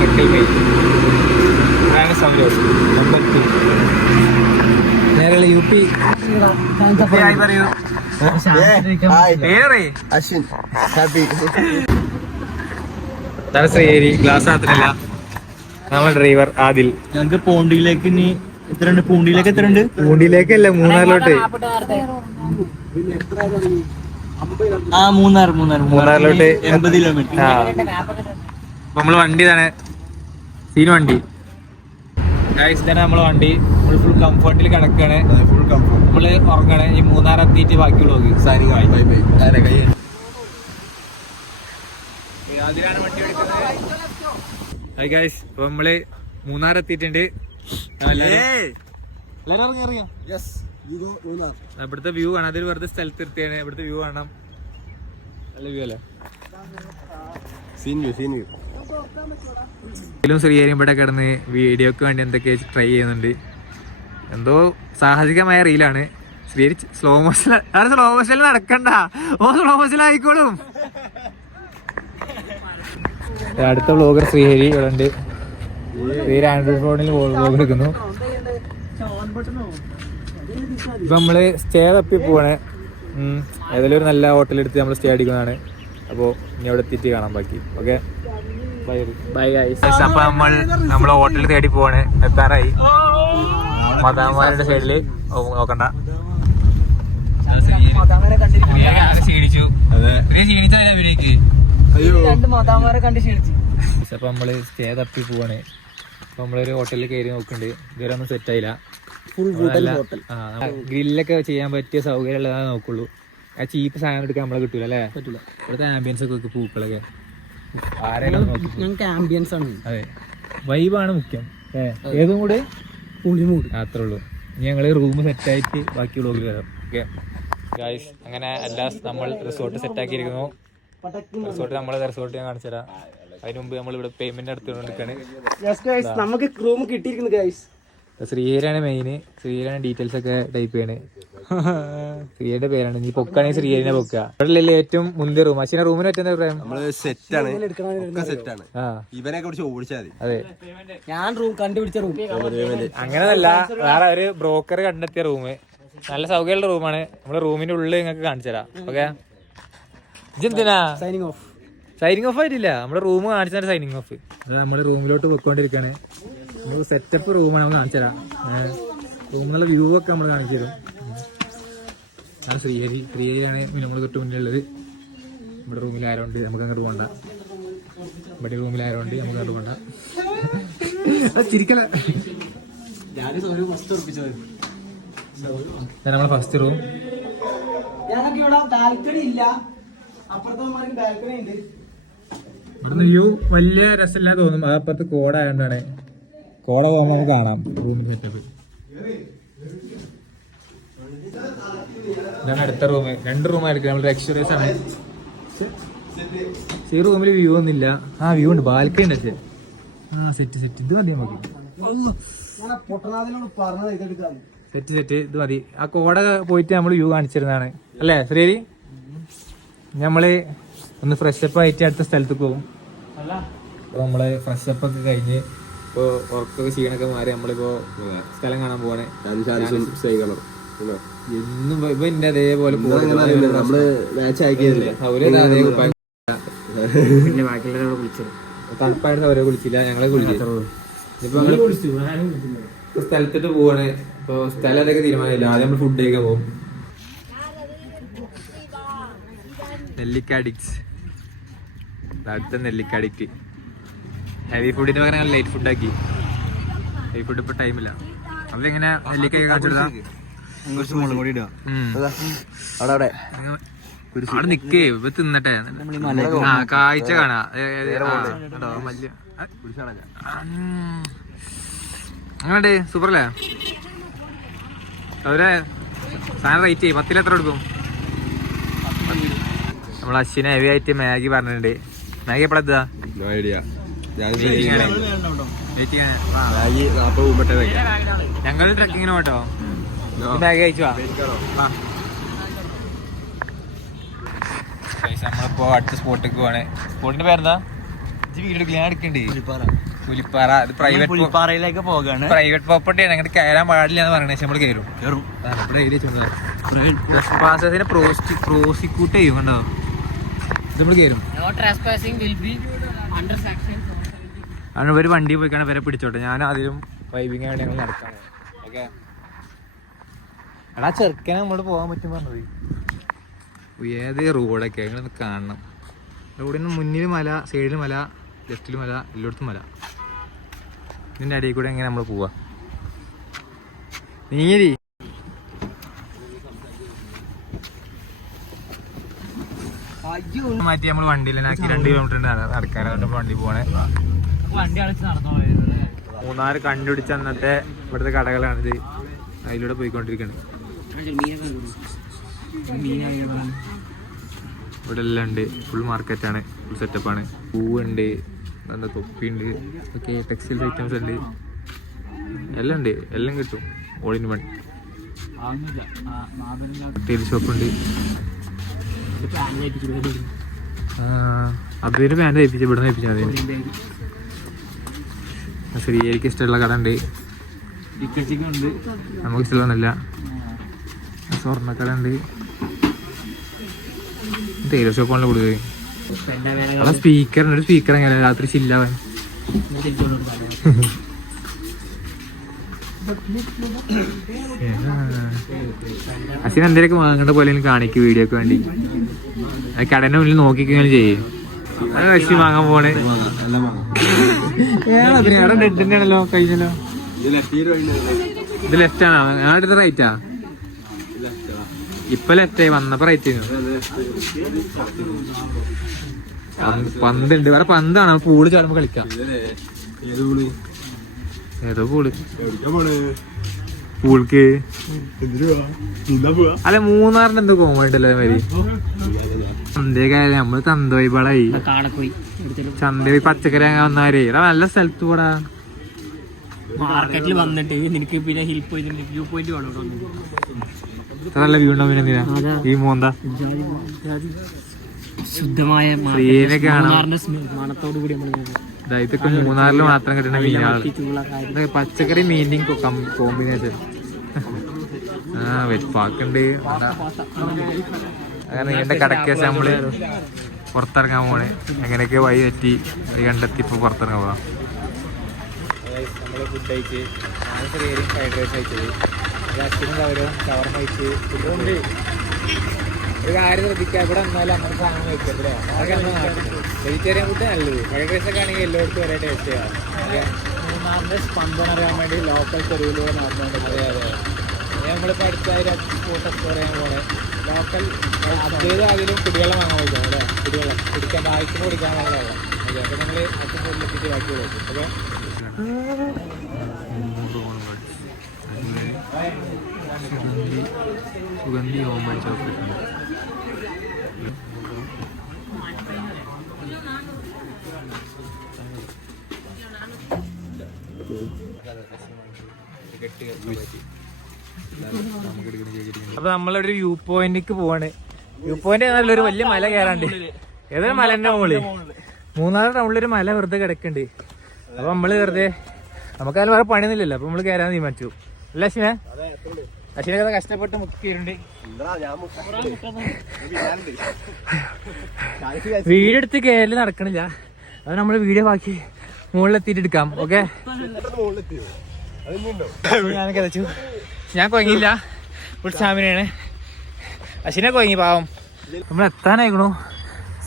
Arakkal main അതാണ് സംരംഭം number 2. നേരെയുള്ള UP പറയൂ. അശ്വിൻ ഹാപ്പി തലശ്ശേരി ഗ്ലാസ് മാത്രല്ല നമ്മൾ ഡ്രൈവർ ആദിൽ. ഞങ്ങൾക്ക് പോണ്ടിയിലേക്ക് ഇനി എത്രയുണ്ട്? പൂണ്ടിയിലേക്കല്ല, മൂന്നാറിലോട്ട്. മൂന്നാറിലോട്ട് 80 കിലോമീറ്റർ. നമ്മള് വണ്ടി ഇതാണ്, സീൻ വണ്ടി. ഇതാണ് നമ്മളെ വണ്ടി. ഫുൾ കംഫർട്ടിൽ കിടക്കാണ്, നമ്മള് ഉറങ്ങാണ്. ഈ മൂന്നാർ എത്തിയിട്ട് ബാക്കിയുള്ള ഇപ്പൊ നമ്മള് മൂന്നാർ എത്തിയിട്ടുണ്ട്. ഇവിടുത്തെ വ്യൂ കാണാം. അതൊരു വെറുതെ സ്ഥലത്ത് എത്തിയാണ്. ഇവിടുത്തെ വ്യൂ കാണാം, നല്ല വ്യൂ അല്ലേ? ശ്രീഹരിയും ഇവിടെ കിടന്ന് വീഡിയോക്ക് വേണ്ടി എന്തൊക്കെ ട്രൈ ചെയ്യുന്നുണ്ട്. എന്തോ സാഹസികമായ റീലാണ്. ശ്രീഹരി സ്ലോ മോഷനിൽ നടക്കണ്ട, സ്ലോ മോഷൻ ആയിക്കോളും. അടുത്ത വ്ളോഗർ ശ്രീഹരി ഇവിടെ ഉണ്ട്. ശ്രീഹരി ആൻഡ്രോയിഡ് ഫോണിൽ വ്ളോഗ് എടുക്കുന്നു. ഇപ്പൊ നമ്മള് സ്റ്റേ തപ്പി പോവാണ്. ഏതെങ്കിലും ഒരു നല്ല ഹോട്ടലെടുത്ത് നമ്മൾ സ്റ്റേ അടിക്കുന്നതാണ്. അപ്പോൾ ഇനി അവിടെ എത്തിയിട്ട് കാണാം ബാക്കി. Okay, bye guys. അപ്പൊ നമ്മളെ ഹോട്ടലിൽ തേടി പോവാണ്. എത്താറായി. മതാമാരുടെ സൈഡില് നോക്കണ്ട, ക്ഷീണിച്ചു. ക്ഷീണിച്ചാലേ അവരേക്ക്. അപ്പൊ നമ്മള് സ്റ്റേ തപ്പി പോവാണ്. അപ്പൊ നമ്മളൊരു ഹോട്ടലിൽ കയറി നോക്കുന്നുണ്ട്. ഇതുവരെ ഒന്നും സെറ്റ് ആയില്ല. ഗ്രില്ലൊക്കെ ചെയ്യാൻ പറ്റിയ സൗകര്യം ഉള്ളതാണ് നോക്കുള്ളൂ. ആ ചീപ്പ് സാധനം എടുക്കാൻ നമ്മളെ കിട്ടൂല അല്ലേ? പറ്റൂല. ഇവിടുത്തെ ആംബിയൻസ് ഒക്കെ വെക്കും, പൂക്കളൊക്കെ. ആംബിയൻസ് ആണ്. അതെ, വൈബാണ് മുഖ്യം. ഏതും കൂടെ അത്രേ ഉള്ളൂ. ഇനി ഞങ്ങള് റൂം സെറ്റായിട്ട് ബാക്കി വ്ളോഗിൽ വരാം. ഓക്കെ ഗൈസ്, അങ്ങനെ എല്ലാ നമ്മൾ റിസോർട്ട് സെറ്റാക്കിയിരിക്കുന്നു. റിസോർട്ട് ഞാൻ കാണിച്ചു തരാം. അതിന് മുമ്പ് നമ്മളിവിടെ പേയ്മെന്റ് എടുത്തുകൊണ്ടിരിക്കുകയാണ്. നമുക്ക് റൂം കിട്ടിയിരിക്കുന്നു ഗൈസ്. ശ്രീഹരിയാണ് മെയിന്. ശ്രീഹരിയാണ് ഡീറ്റെയിൽസ് ഒക്കെ ടൈപ്പ് ചെയ്യണേ. ശ്രീഹരിയുടെ പേരാണ്. നീ പൊക്കാണെങ്കിൽ ശ്രീഹരിനെ പൊക്കുക. ഇവിടെ ഏറ്റവും മുന്തിയ റൂം. അച്ഛനെ റൂമിന് പറ്റുന്ന അഭിപ്രായം? ഇവനെ കുറിച്ച് ഓടിച്ചാൽ മതി. അതെ, ഞാൻ റൂം കണ്ടുപിടിച്ച റൂം അങ്ങനെയല്ല, വേറെ ഒരു ബ്രോക്കർ കണ്ടെത്തിയ റൂം. നല്ല സൗകര്യമുള്ള റൂമാണ്. നമ്മള് റൂമിന്റെ ഉള്ളിൽ നിങ്ങൾക്ക് കാണിച്ചു തരാം. ഓക്കെ, ഇതെന്തിനാ സൈനിങ് ഓഫ് ആയിട്ടില്ല. നമ്മുടെ റൂം കാണിച്ചാൽ സൈനിങ് ഓഫ്. അത് നമ്മള് റൂമിലോട്ട് പോയിക്കൊണ്ടിരിക്കുകയാണ്. സെറ്റപ്പ് റൂമാണ്, നമ്മൾ കാണിച്ചു തരാം. റൂമിലുള്ള വ്യൂ ഒക്കെ നമ്മൾ കാണിച്ചു തരും. ആ ശ്രീഹരിയാണ് നമ്മൾ തൊട്ട് മുന്നിലുള്ളത്. നമ്മുടെ റൂമിൽ ആരോണ്ട് നമുക്ക് അങ്ങോട്ട് പോകണ്ട. ഇവിടെ റൂമിൽ ആരോണ്ട് നമുക്ക് അങ്ങോട്ട് പോകണ്ട. ചിരിക്കല. നമ്മളെ ഫസ്റ്റ് റൂം. ഇവിടുന്ന് വ്യൂ വലിയ രസമില്ലാതെ തോന്നും. അതപ്പുറത്ത് കോട ആയതുകൊണ്ടാണ്. കോട പോകുമ്പോൾ നമുക്ക് കാണാം റൂമിൽ സെറ്റപ്പ്. ഇതാണ് അടുത്ത റൂം. 2 റൂമായിരിക്കും. നമ്മൾ ലക്ഷറീസ് ആണ്. ഈ റൂമിൽ വ്യൂ ഒന്നുമില്ല. വ്യൂ ഉണ്ട്, ബാൽക്കണി ഉണ്ട്. സെറ്റ് ഇത് മതി നമുക്ക്. സെറ്റ് ഇത് മതി. ആ കോട പോയിട്ട് നമ്മൾ വ്യൂ കാണിച്ചിരുന്നതാണ് അല്ലേ ശ്രീഹരി? നമ്മള് ഒന്ന് ഫ്രഷപ്പ് ആയിട്ട് അടുത്ത സ്ഥലത്തേക്ക് പോകും. അപ്പോൾ നമ്മള് ഫ്രഷപ്പ് ഒക്കെ കഴിഞ്ഞ് ഇപ്പോൾ ഉറക്കൊക്കെ ക്ഷീണൊക്കെ മാറി നമ്മളിപ്പോ സ്ഥലം കാണാൻ പോവാണ്. എന്നും ഇപ്പൊ എന്റെ അതേപോലെ പിന്നെ ബാക്കിയുള്ളവരെ വിളിച്ചത് തണുപ്പായിട്ട് അവരെ വിളിച്ചില്ല, ഞങ്ങളെ വിളിച്ചു. ഇപ്പൊ സ്ഥലത്തിട്ട് പോവാണ്. ഇപ്പൊ സ്ഥലം അതൊക്കെ തീരുമാനമില്ല. ആദ്യം നമ്മൾ ഫുഡ് കഴിക്കാൻ പോകും. നെല്ലിക്കാഡിക്സ്, അടുത്ത നെല്ലിക്കാഡിക്റ്റ്. ഹെവി ഫുഡിന് പകരം ലൈറ്റ് ഫുഡാക്കി. ഹെവി ഫുഡ് ഇപ്പൊ ടൈമില്ല. അതെങ്ങനെ നെല്ലിക്കായി കാണിച്ചെടുത്താ? അവിടെ നിക്കേ ഇപ്പൊ തിന്നട്ടെ. കാഴ്ച കാണാ. അങ്ങനെ സൂപ്പറല്ലേ? അവരെ സാധനം റേറ്റ് ചെയ്യും. 10 എത്ര എടുക്കും? നമ്മൾ അശ്വിനെ ഹെവി ആയിട്ട് മാഗി പറഞ്ഞിട്ടുണ്ട്. മാഗി എപ്പോഴെത്താ? ഞങ്ങൾ ട്രക്കിങ്ങിന് പോട്ടോ. ബാഗ് കഴിച്ചു നമ്മളിപ്പോ അടുത്ത സ്പോട്ടിലേക്ക് പോവാണ്. സ്പോട്ടിന്റെ പേരെന്താ? ഞാൻ എടുക്കണ്ടേ പുലിപ്പാറ ഇത് പ്രൈവറ്റ് പുലിപ്പാറയിലേക്ക് പോകാണ്. പ്രൈവറ്റ് പ്രോപ്പർട്ടിയാണ് അങ്ങോട്ട് കയറാൻ പാടില്ല എന്ന് പറയണേ. നമ്മൾ കയറും ട്രസ്പാസേഴ്സിനെ പ്രോസിക്യൂട്ട് ചെയ്യും കണ്ടോ. ഇത് നമ്മൾ കയറും. അങ്ങനെ ഒരു വണ്ടി പോയി കാണാൻ വരെ പിടിച്ചോട്ടെ. ഞാൻ അതിലും വൈബിങ് വേണ്ടി ഞങ്ങൾ നടക്കാണ്. ഓക്കെ എടാ ചെറുക്കനെ നമ്മളോട് പോകാൻ പറ്റും പറഞ്ഞത്. ഏത് റോഡൊക്കെ ഞങ്ങളൊന്ന് കാണണം. റോഡിന് മുന്നിൽ മല, സൈഡിൽ മല, ലെഫ്റ്റിൽ മല, എല്ലായിടത്തും മല. ഇതിൻ്റെ അടിയിൽ കൂടെ എങ്ങനെ നമ്മൾ പോവാ? നീരി മാറ്റി നമ്മൾ വണ്ടിയിലാക്കി 2 കിലോമീറ്റർ നടക്കാനാണ് വണ്ടി പോണേ. മൂന്നാർ കണ്ടുപിടിച്ച അന്നത്തെ ഇവിടുത്തെ കടകളാണിത്. അതിലൂടെ പോയിക്കൊണ്ടിരിക്കുന്നത്. ഇവിടെ എല്ലാം ഉണ്ട്. ഫുൾ മാർക്കറ്റാണ്, ഫുൾ സെറ്റപ്പാണ്. പൂവുണ്ട്, എന്താ തൊപ്പിയുണ്ട്, ഓക്കെ ടെക്സ്റ്റൈൽസ് ഐറ്റംസ് ഉണ്ട്, എല്ലാം ഉണ്ട്. എല്ലാം കിട്ടും. All in one. ടെയിൽ ഷോപ്പുണ്ട്. അതിന് പാൻറ് തയ്പ്പിച്ച ഇവിടെ നിന്ന് തയ്പ്പിച്ചാൽ മതി. ശരി, എനിക്ക് ഇഷ്ടമുള്ള കട ഉണ്ട്. നമുക്ക് ഇഷ്ടമുള്ളതല്ല. സ്വർണ്ണക്കട ഉണ്ട്. ടൈലർ ഷോപ്പാണല്ലോ കൂടുതൽ. അവിടെ സ്പീക്കറുണ്ട്. ഒരു സ്പീക്കർ എങ്ങനെ രാത്രി ചില്ലാവാൻ. അസിന് എന്തേലൊക്കെ വാങ്ങേണ്ട പോലെ കാണിക്കും വീഡിയോക്ക് വേണ്ടി. അത് കടന്റെ മുന്നിൽ നോക്കിക്കങ്ങനെ ചെയ്യും. അത് അസി വാങ്ങാൻ പോണേ. അവിടെ ഡെഡിന്റെ ആണല്ലോ കഴിഞ്ഞല്ലോ. ഇത് ലെഫ്റ്റ് ആണോ? ഞാൻ അടുത്ത റൈറ്റാ. ഇപ്പൊ ലെഫ്റ്റായി, വന്നപ്പോ റൈറ്റ് ചെയ്യുന്നു. പന്തുണ്ട്. വേറെ പന്താണ്. പൂള് ചാടുമ്പോ കളിക്കാം. ഏതോ പൂള്. പൂൾക്ക് അല്ല മൂന്നാറിന്റെ എന്തോ കോമഡല്ലോ മാതിരി. ചന്തയൊക്കെ നമ്മള് ചന്ത വൈബാളായി. ചന്ത പോയി പച്ചക്കറി അങ്ങനെ വന്നാരേ. നല്ല സ്ഥലത്ത് പോടാ. മാർക്കറ്റിൽ വന്നിട്ട് നിനക്ക് പിന്നെ ഹിൽ പോയിന്റ് വ്യൂ പോയിന്റ് വേണം. നല്ല വ്യൂ ഉണ്ടാവും. പിന്നെ ഈ മോന്ത ശുദ്ധമായ മണത്തോടു കൂടി ഇതൊക്കെ മൂന്നാറിൽ മാത്രം കിട്ടുന്ന മീനാണ്. പച്ചക്കറി മീനിങ് കോമ്പിനേഷൻ. വെപ്പാക്കുണ്ട്. അങ്ങനെ എന്റെ കടക്കേസ് നമ്മള് പുറത്തിറങ്ങാൻ പോണേ. എങ്ങനെയൊക്കെ വഴി തെറ്റി വഴി കണ്ടെത്തി ഇപ്പൊ പുറത്തിറങ്ങാൻ പോവാം. നമ്മള് ഫുഡ് കഴിച്ച് ഫ്രൈഡ് റൈസ് കഴിച്ചത്. അച്ഛനും അവരും ഷവർമ കഴിച്ച്. ഫുഡുണ്ട്. ഒരു കാര്യം ശ്രദ്ധിക്കുക, ഇവിടെ വന്നാലും അങ്ങനെ സാധനം കഴിക്കല്ലേ. അതൊക്കെ നമ്മുടെ നാട്ടിൽ വെജിറ്റേറിയൻ ഫുഡ് നല്ലത്. ഫ്രൈഡ് റൈസ് ഒക്കെ ആണെങ്കിൽ എല്ലായിടത്തും ഒരേ ടേസ്റ്റ് ചെയ്യാം. മൂന്നാറിന്റെ സ്പന്ദനം അറിയാൻ വേണ്ടി ലോക്കൽ തെരുവിലൂടെ നടന്നുകൊണ്ട്. അതെ അതെ. നമ്മളിപ്പോൾ അടുത്തായി സ്പോട്ട് എക്സ്പ്ലോർ ചെയ്യാൻ പോലെ ലോക്കൽ അതേതായാലും കുടിവെള്ളം വാങ്ങാൻ പറ്റും. അല്ലേ, കുടിവെള്ളം കുടിക്കാൻ ദാഹിക്കുമ്പോൾ കുടിക്കാൻ വെള്ളം. അതെ, അപ്പോൾ നിങ്ങൾ അച്ഛൻ കൂടുതലെത്തിയിട്ട് ബാക്കി കൊടുക്കും. അപ്പോൾ സുഗന്ധി ഹോം ചോക്ലേറ്റ് ഉണ്ട്. അപ്പൊ നമ്മളൊരു വ്യൂ പോയിന്റിക്ക് പോവാണ്. വ്യൂ പോയിന്റ് നല്ലൊരു വലിയ മല കയറാണ്ട്. ഏതൊരു മലന്റെ മുകളിൽ മൂന്നാർ ടൗണിലൊരു മല വെറുതെ കിടക്കുന്നുണ്ട്. അപ്പൊ നമ്മള് വെറുതെ നമുക്കതിൽ വേറെ പണിയൊന്നുമില്ലല്ലോ. അപ്പൊ നമ്മള് കയറാൻ തീരുമാനിച്ചു. അല്ല അശ്വിനെ? അശ്വിനൊക്കെ കഷ്ടപ്പെട്ട് മുക്കിയിട്ടുണ്ട്. വീഡിയോ എടുത്ത് കയറല് നടക്കണില്ല. അത് നമ്മള് വീഡിയോ ബാക്കി മുകളിലെത്തിയിട്ട് എടുക്കാം. ഓക്കെ, ഞാനൊക്കെ വെച്ചു. ഞാൻ കൊയങ്ങില്ല. ഫുൾ സ്റ്റാമിനയാണ്. അശ്വിനെ കൊയങ്ങി പാവം. നമ്മൾ എത്താനായിക്കണു.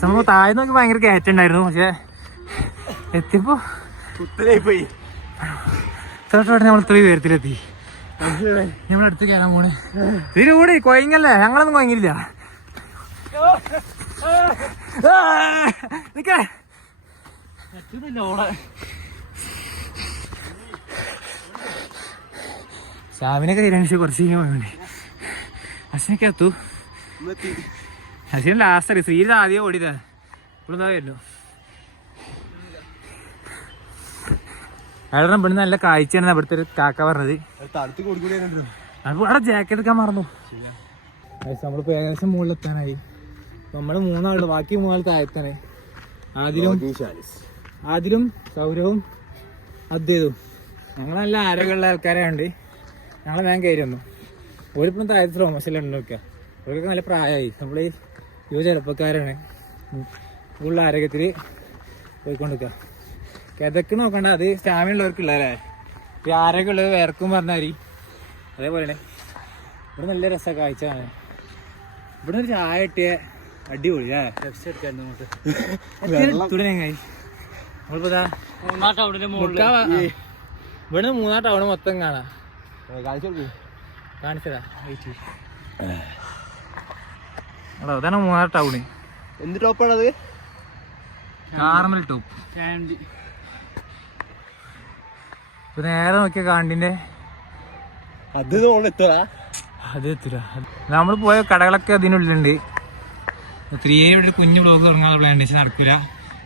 നമ്മൾ താഴെ നോക്കി ഭയങ്കര കയറ്റുണ്ടായിരുന്നു. പക്ഷെ എത്തിയപ്പോ പോയി. നമ്മൾ ഇത്രയും ഉയരത്തിലെത്തി. നമ്മളടുത്ത് കയറാൻ പോണേ. ഇതിന് കൂടി കൊയങ്ങല്ലേ? ഞങ്ങളൊന്നും കൊയങ്ങില്ല. സ്വാമിനൊക്കെ തീരുമാനിച്ചു കുറച്ച് കഴിഞ്ഞാൽ അശ്വിനൊക്കെ എത്തു. അശ്വിന് ലാസ്റ്റ് അറിയാം. ശ്രീ ആദ്യം ഓടിയതാ. ഇപ്പോഴെന്താ വരുന്നു. അവിടെ ഇവിടുന്ന് നല്ല കാഴ്ചയാണ് ഇവിടുത്തെ ഒരു കാക്ക പറഞ്ഞത്. അവിടെ ജാക്കറ്റ് എടുക്കാൻ മറന്നു. നമ്മളിപ്പോ ഏകദേശം മുകളിലെത്താനായി. നമ്മള് മൂന്നാളുള്ളു. ബാക്കി മൂന്നാൾ താഴത്താണ്. ആദ്യം ആദിലും സൗരവും അദ്വൈതവും ഞങ്ങൾ നല്ല ആരോഗ്യമുള്ള ആൾക്കാരായതുകൊണ്ട് ഞങ്ങളെ വേഗം കയറി വന്നു. ഓരിപ്പം താഴത്തെ റോമസിലുണ്ട് നോക്കുക. അവർക്കൊക്കെ നല്ല പ്രായമായി. നമ്മൾ ഈ ചെറുപ്പക്കാരാണ്. ഉള്ള ആരോഗ്യത്തിൽ പോയിക്കൊണ്ടിരിക്കുക. കിതക്ക് നോക്കണ്ട, അത് സ്റ്റാമിന ഉള്ളവർക്കുള്ളതല്ലേ. ഈ ആരോഗ്യമുള്ളത് വേർക്കും പറഞ്ഞാൽ അതേപോലെ ഇവിടെ നല്ല രസമൊക്കെ കാഴ്ചയാണ്. ഇവിടെ ഒരു ചായ കിട്ടിയ അടിപൊളി തുടങ്ങായി. നമ്മളിപ്പോ ഇവിടെ 3 ടൗൺ മൊത്തം കാണാം. കാണിച്ചതാ അതാണ് 3 ടൗണ്. എന്ത് ടോപ്പാണത്? Carmel top. ഇപ്പൊ നേരെ നോക്കിയ കാണ്ടിന്റെ അത് എത്തില്ല. നമ്മൾ പോയ കടകളൊക്കെ അതിനുള്ളിലുണ്ട്. 3A കുഞ്ഞു വ്ളോഗ് തുടങ്ങാതെ പ്ലാൻ നടക്കില്ല.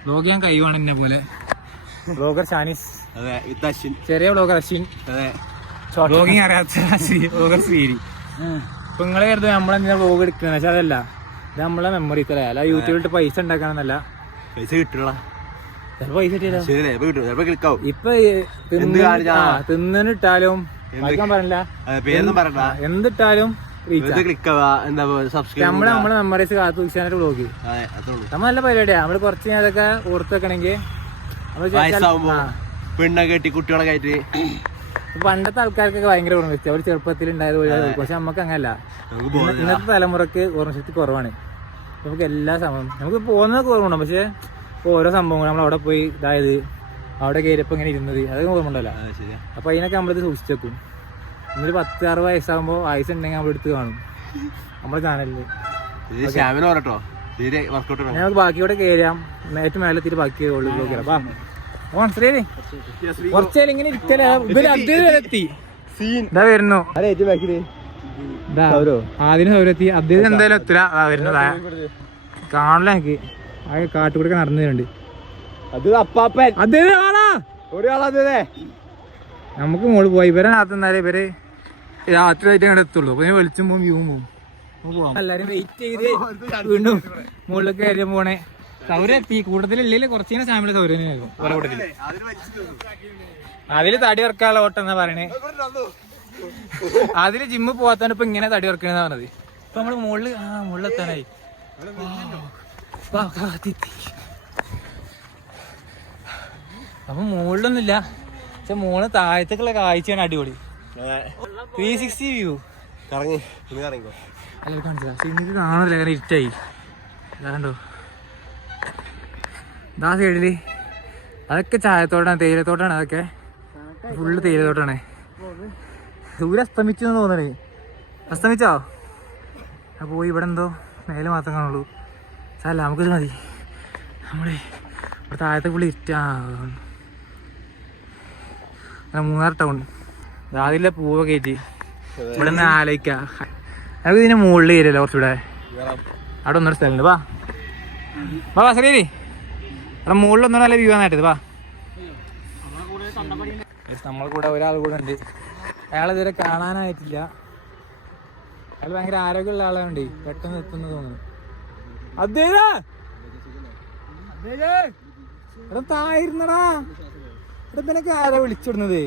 വ്ളോഗ് ഞാൻ കഴിവാണ് എന്നെ പോലെ. വ്ളോഗർ ഷാനിസ്, ചെറിയ വ്ളോഗർ അശ്വിൻ, വ്ളോഗിങ് അറിയാത്ത വ്ളോഗർ ശ്രീരി. ഇപ്പൊ നിങ്ങളെ കരുത് നമ്മളെന്തിനാ വ്ളോഗ് എടുക്കുന്നത് വെച്ചാൽ അതല്ല, ഇത് നമ്മളെ മെമ്മറി ഇത്ര അല്ല. യൂട്യൂബിലിട്ട് പൈസ ഉണ്ടാക്കാണെന്നല്ല. പൈസ കിട്ടില്ല, പൈസ കിട്ടില്ല. ഇപ്പൊ തിന്നിട്ടാലും പറഞ്ഞില്ല, എന്തിട്ടാലും നമ്മളെ മെമ്മറീസ് കാത്തു സൂക്ഷിക്കാനായിട്ട് വ്ളോഗ് നമ്മൾ നല്ല പരിപാടിയാ. നമ്മള് കുറച്ച് അതൊക്കെ ഓർത്ത് വെക്കണമെങ്കിൽ പെണ്ണൊക്കെ കെട്ടി കുട്ടികളെ കയറ്റി. പണ്ടത്തെ ആൾക്കാർക്കൊക്കെ ഭയങ്കര ഓർമ്മ ശക്തി, അവർ ചെറുപ്പത്തിൽ ഉണ്ടായത് പോലെ. പക്ഷെ നമുക്ക് അങ്ങനല്ല. ഇന്നത്തെ തലമുറക്ക് ഓർമ്മ ശക്തി കുറവാണ്. നമുക്ക് എല്ലാ സംഭവം നമുക്ക് പോകുന്നതൊക്കെ ഓർമ്മ ഉണ്ടാവും. പക്ഷെ ഓരോ സംഭവങ്ങൾ നമ്മൾ അവിടെ പോയി ഇതായത് അവിടെ കയറിയപ്പോൾ ഇങ്ങനെ ഇരുന്നത് അതൊക്കെ ഓർമ്മ ഉണ്ടല്ലോ. അപ്പൊ അതിനൊക്കെ നമ്മളിത് സൂക്ഷിച്ചു വെക്കും. നമ്മളൊരു 10-6 വയസ്സാകുമ്പോൾ ആയുസ് ഉണ്ടെങ്കിൽ നമ്മളെടുത്ത് കാണും നമ്മളെ ചാനലില്. ഞങ്ങൾക്ക് ബാക്കിയോടെ കയറാം. ഏറ്റവും മേലെ എത്തിയിട്ട് ബാക്കി കയറാം. കുറച്ചേരം ഇങ്ങനെ ഇരിക്കലെത്തി ഇതാ വരുന്നു. ആദ്യം സൗരത്തി അദ്ദേഹം എന്തായാലും എത്തില്ല വരുന്നതാ കാണില്ല. എനിക്ക് ആ കാട്ടുകൂടെ നടന്നു തരുന്നുണ്ട്. നമുക്ക് മോള് പോയി ഇവരെ നാത്തുന്നാലേ ഇവര് രാത്രി ആയിട്ട് അങ്ങനെ എത്തുള്ളൂ. അപ്പൊ വെളിച്ചും പോകും വ്യൂവും പോകും. എല്ലാരും വെയിറ്റ് ചെയ്ത് വീണ്ടും മുകളിലേക്ക് കയറിയാൻ പോണേ. സൗര എത്തി. കൂട്ടത്തിലില്ല കുറച്ചിങ്ങനെ സാമ്പിൾ സൗരനായിരുന്നു ഓരോ കൂട്ടത്തില്. അതില് തടി ഇറക്കാനുള്ള ഓട്ടം എന്നാ പറയണേ. അതില് ജിമ്മ് പോവാത്താണ് ഇപ്പൊ ഇങ്ങനെ തടി ഇറക്കണെന്നാ പറഞ്ഞത്. ഇപ്പൊ നമ്മള് മുകളിലെത്താനായി. അപ്പൊ മുകളിലൊന്നുമില്ല, പക്ഷെ മോള് താഴത്തേക്കുള്ള കാഴ്ചയാണ് അടിപൊളി. 360 വ്യൂ അല്ല കാണിച്ചാ എനിക്ക് കാണാനില്ല, അങ്ങനെ ഇരുട്ടായി. അതാണ്ടോ ആ സൈഡില് അതൊക്കെ ചായത്തോട്ടാണ്, തേയിലത്തോട്ടാണ്. അതൊക്കെ ഫുള്ള് തേയിലത്തോട്ടാണ്. ദൂരെ അസ്തമിച്ചെന്ന് തോന്നണേ. അസ്തമിച്ചോ? അപ്പോൾ ഇവിടെ എന്തോ മേലെ മാത്രം കാണുള്ളൂ. സാരല്ല, നമുക്കിത് മതി. നമ്മള് ഇവിടെ താഴത്തെ പുള്ളി ഇരുട്ടാ. 3 ടൗൺ അതിലെ പൂവ കയറ്റി ഇവിടെ നിന്ന് ആലോചിക്കാം. നമുക്ക് ഇതിന് മുകളിൽ കയറിയല്ലോ കുറച്ചുകൂടെ. അവിടെ ഒന്നൊരു സ്ഥലമുണ്ട്. വാ ശരി. അവിടെ മുകളിൽ ഒന്നും നല്ല വ്യൂ ആണായിട്ടത്. നമ്മളെ കൂടെ ഒരാൾ കൂടെ ഉണ്ട്. അയാളിതുവരെ കാണാനായിട്ടില്ല. അയാൾ ഭയങ്കര ആരോഗ്യമുള്ള ആളാണ്. പെട്ടെന്ന് എത്തുന്ന തോന്നുന്നു. ഇവിടെ തായിരുന്നടാ. ഇവിടെ നിനക്ക് ആരാ വിളിച്ചിടുന്നത്?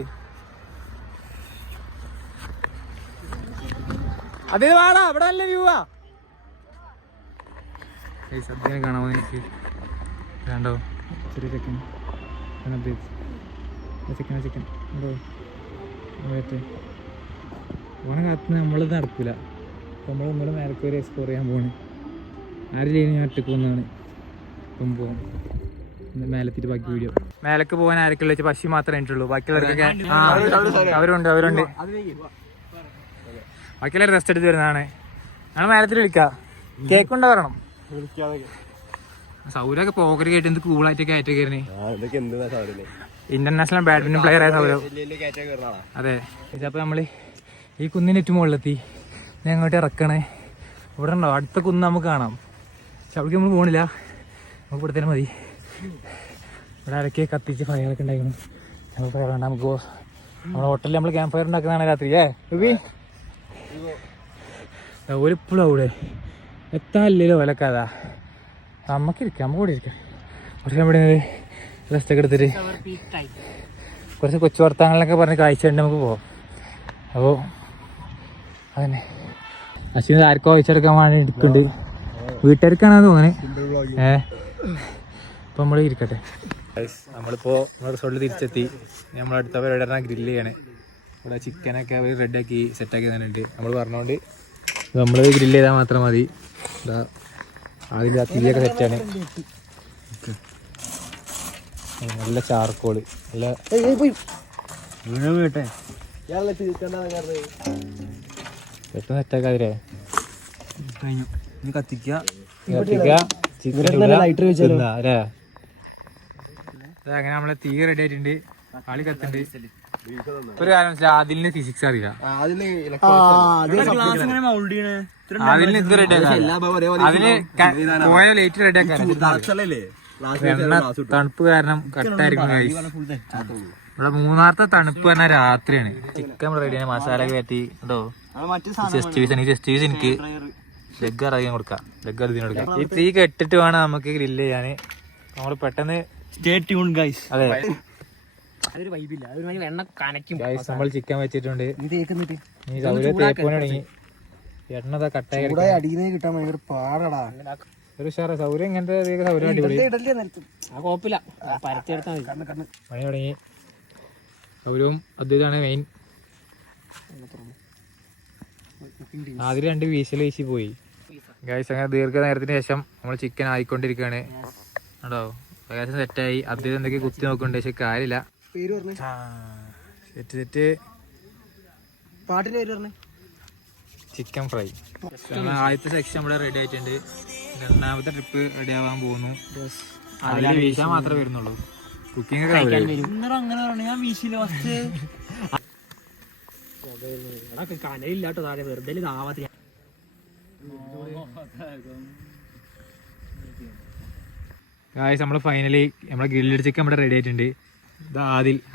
അതേ വാടാ, ഇവിടെ നല്ല വ്യൂവാ. സദ്യനെ കാണാമോ എനിക്ക്? വേണ്ടോ? ചെറിയ ചിക്കൻ ചിക്കൻ ഉണ്ടോ? ഓണം കാത്തുനിന്ന് നമ്മളത് നടക്കില്ല. അപ്പോൾ നമ്മളൊന്നുകൂടെ മേലക്ക് വരെ എക്സ്പ്ലോർ ചെയ്യാൻ പോവാണ്. ആരും ചെയ്യുന്ന ഞാൻ ഒറ്റക്ക് പോകുന്നതാണ്. ഇപ്പം പോകാം. മേലെത്തിട്ട് ബാക്കി വീഡിയോ. മേലക്ക് പോകാൻ ആരൊക്കെയുള്ള വെച്ചാൽ പശു മാത്രമേ ആയിട്ടുള്ളൂ. ബാക്കിയുള്ളവർക്കൊക്കെ അവരുണ്ട്. ബാക്കിയുള്ളവർ റെസ്റ്റ് എടുത്ത് വരുന്നതാണ്. ഞങ്ങൾ മേലത്തിൽ വിളിക്കാം. കേക്ക് കൊണ്ടാ വരണം. സൗരൊക്കെ പോക്കറ്റ് കേട്ട് എന്ത് കൂളായിട്ടൊക്കെ ആയിട്ട് കയറി. ഇന്റർനാഷണൽ ബാഡ്മിന്റൺ പ്ലെയർ ആയ സൗരവ്. അതെ. അപ്പൊ നമ്മള് ഈ കുന്നിന് ഏറ്റവും മുകളിലെത്തി. ഞാൻ അങ്ങോട്ട് ഇറക്കണേ. ഇവിടെ ഉണ്ടോ അടുത്ത കുന്ന് നമുക്ക് കാണാം. പക്ഷെ അവിടേക്ക് നമ്മൾ പോകണില്ല. നമുക്ക് ഇവിടെ തന്നെ മതി. ഇവിടെ അരക്കെ കത്തിച്ച് ഫയറൊക്കെ ഉണ്ടായിരുന്നു. നമുക്ക് ഫയർ വേണ്ട. നമുക്ക് നമ്മുടെ ഹോട്ടലിൽ നമ്മൾ ക്യാമ്പ് ഫയർ ഉണ്ടാക്കുന്നതാണ് രാത്രി. ഒരിപ്പോഴും അവിടെ എത്താല്ലല്ലോ വിലക്കാതാ. നമുക്കിരിക്കാം, നമുക്ക് കൂടെ ഇരിക്കാം. പക്ഷെ നമ്മുടെ റെസ്റ്റ് ഒക്കെ എടുത്തിട്ട് കുറച്ച് കൊച്ചു വർത്താനങ്ങളൊക്കെ പറഞ്ഞ് കാഴ്ച ഉണ്ട് നമുക്ക് പോവാം. അപ്പോൾ അതന്നെ അശ്വിന് ആർക്കോ വായിച്ചെടുക്കാൻ വേണ്ടി എടുക്കുന്നുണ്ട്. വീട്ടുകാർക്കാണെന്ന് തോന്നുന്നത്. ഇപ്പം നമ്മൾ ഇരിക്കട്ടെ. നമ്മളിപ്പോൾ നമ്മുടെ റിസോർട്ടിൽ തിരിച്ചെത്തി. നമ്മളടുത്ത പരിപാടി ഗ്രില്ല് ചെയ്യണേ. ഇവിടെ ചിക്കനൊക്കെ അവർ റെഡിയാക്കി സെറ്റാക്കി തന്നിട്ട് നമ്മൾ പറഞ്ഞുകൊണ്ട് നമ്മൾ ഗ്രില്ല് ചെയ്താൽ മാത്രം മതി. അതിൽ ആ തിരിയൊക്കെ സെറ്റാണ്. നല്ല ചാർക്കോള് നല്ല പെട്ടെന്ന് സെറ്റാക്കാതിരേ കത്തിക്കുക. അങ്ങനെ നമ്മളെ തീ റെഡി ആയിട്ടുണ്ട്. ആളി കത്തുണ്ട്. ഒരു കാര്യം അതിന് ഫിസിക്സ് അറിയില്ല. അതിന് ഇത് റെഡിയാക്കാം. അതിന് പോയ ലൈറ്റ് റെഡിയാക്കാൻ തണുപ്പ് കാരണം കട്ടായിരിക്കും. ഇവിടെ മൂന്നാമത്തെ തണുപ്പ് പറഞ്ഞാൽ രാത്രിയാണ്. ചിക്കൻ റെഡിയാണ്. മസാല ഒക്കെ പറ്റി കേട്ടോ. ചെസ്റ്റ് പീസ് എനിക്ക് ലെഗ് അറിയാൻ കൊടുക്കാം. ലെഗ് അറിയാൻ കൊടുക്കാം. ഈ തീ കെട്ടിട്ട് വേണം നമുക്ക് ഗ്രില്ല് ചെയ്യാന്. നമ്മള് പെട്ടെന്ന് അതെ നമ്മൾ ചിക്കൻ വെച്ചിട്ടുണ്ട്. തേപ്പ് തുടങ്ങി. എണ്ണ കട്ടായി കിട്ടാൻ ഭയങ്കര പാടാ. ഒരു ഉഷാറ സൗകര്യം. ഇങ്ങനത്തെ സൗകര്യം അടിപൊളി. പണി തുടങ്ങി. സൗകര്യവും അദ്വൈതാണ് മെയിൻ. അതിൽ 2 വീശി പോയി. ഗൈസ് അങ്ങനെ ദീർഘനേരത്തിന് ശേഷം നമ്മൾ ചിക്കൻ ആയിക്കൊണ്ടിരിക്കുകയാണ് കേട്ടോ. ഏകദേശം സെറ്റായി. അദ്വൈതം എന്തൊക്കെ കുത്തി നോക്കുന്നുണ്ട്. പക്ഷെ കാര്യമില്ല. Set chicken fry. ആദ്യത്തെ സെക്ഷൻ നമ്മുടെ റെഡി ആയിട്ടുണ്ട്. 2ാമത്തെ ട്രിപ്പ് റെഡി ആവാൻ പോകുന്നു. അതിൽ വീശാൻ മാത്രമേ വരുന്നുള്ളൂ. കുക്കിംഗ് ഒക്കെ കനയില്ലാട്ടോ താഴെ വെറുതെ ആവാത്ത. ഗായ്സ് നമ്മൾ ഫൈനലി നമ്മളെ ഗ്രില്ലഡ് ചിക്കൻ ഇവിടെ റെഡി ആയിട്ടുണ്ട്.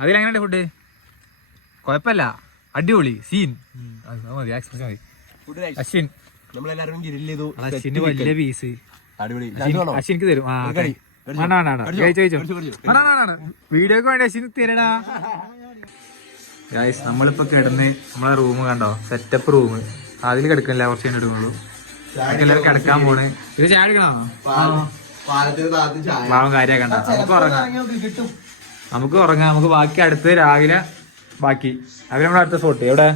അതിലെങ്ങനെയുണ്ട് ഫുഡ്? കുഴപ്പമില്ല, അടിപൊളി സീൻ. മതി എക്സ്പ്രഷൻ മതി. അശ്വിൻ നമ്മളെല്ലാരും ഗ്രില്ല് ചെയ്തു. അശ്വിന് വലിയ പീസ് അടിപൊളി അശ്വിനിക്ക് തരും. വീഡിയോക്ക് വേണ്ടി അശ്വിന് തരടാ. ഗായ്സ് നമ്മളിപ്പോ കിടന്ന് നമ്മളെ റൂം കണ്ടോ, സെറ്റപ്പ് റൂം. അതിൽ കിടക്കണില്ല, കുറച്ച് കഴിഞ്ഞ് എടുക്കുള്ളൂ. എല്ലാവരും കിടക്കാൻ പോണ്. ഇത് ചായ എടുക്കണോ? പാവം കാര്യാക്കണ്ട. നമുക്ക് ഉറങ്ങാം. നമുക്ക് ബാക്കി അടുത്ത് രാവിലെ ബാക്കി അവര് നമ്മുടെ അടുത്ത സ്പോട്ട് എവിടെ?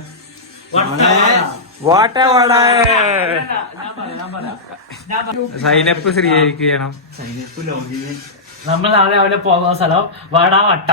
സൈനപ്പ് ശ്രീകരിക്കണം. നമ്മൾ നാളെ അവിടെ പോകുന്ന സ്ഥലം വാടാവട്ട.